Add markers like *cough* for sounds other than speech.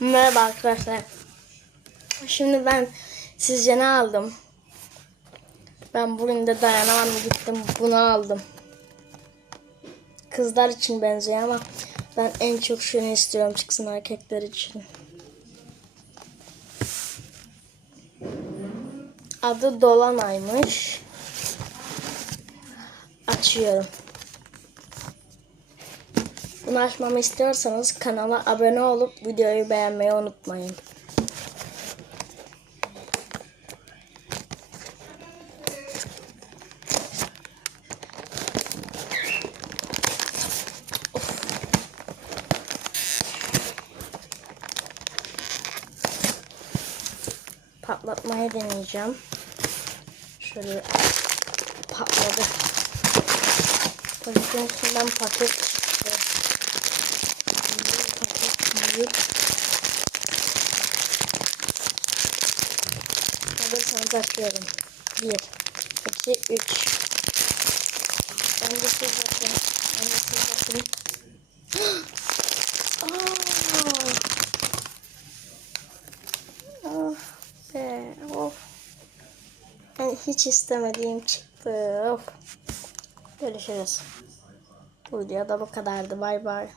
Merhaba arkadaşlar. Şimdi ben sizce ne aldım? Ben bugün de dayanamam gittim bunu aldım. Kızlar için benziyor ama ben en çok şunu istiyorum çıksın erkekler için. Adı Dolanay'mış. Açıyorum. Bunu açmamı istiyorsanız kanala abone olup videoyu beğenmeyi unutmayın. Patlatmayı deneyeceğim. Şöyle patladı. İçinden paket büyük. Hazırsanız açıyorum. 1, 2, 3. Ben de siz bakın. Ben de siz bakın. *gasps* Be, of. Ben hiç istemediğim çıktı. Of. Görüşürüz. Bu videoda bu kadardı. Bay bay.